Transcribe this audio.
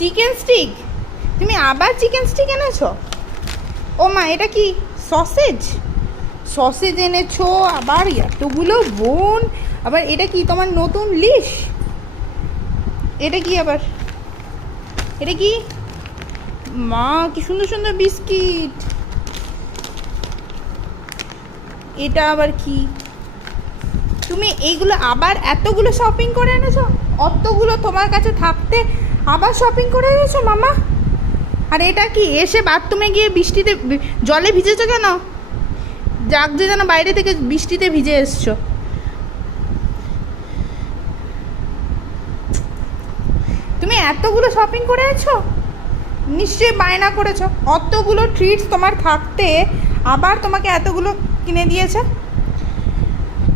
Chicken stick? তুমি আবার chicken stick এনেছো? ও মা, এটা কি সসেজ? সসেজ এনেছো আবার এতগুলো বোন। আবার এটা কি তোমার নতুন লিশ? এটা কি আবার? এটা কি? মা, কি সুন্দর সুন্দর বিস্কিট। এটা আবার কি? তুমি এইগুলো আবার এতগুলো শপিং করে এনেছো? অতগুলো তোমার কাছে থাকতে আবার শপিং করে এনেছো মামা? আর এটা কি, এসে বাথরুমে গিয়ে বৃষ্টিতে জলে ভিজেছো কেন? যে যেন বাইরে থেকে বৃষ্টিতে ভিজে এসছো। তুমি এতগুলো শপিং করে এনেছো? নিশ্চয়ই বায়না করেছো। অতগুলো ট্রিটস তোমার থাকতে আবার তোমাকে এতগুলো কিনে দিয়েছে।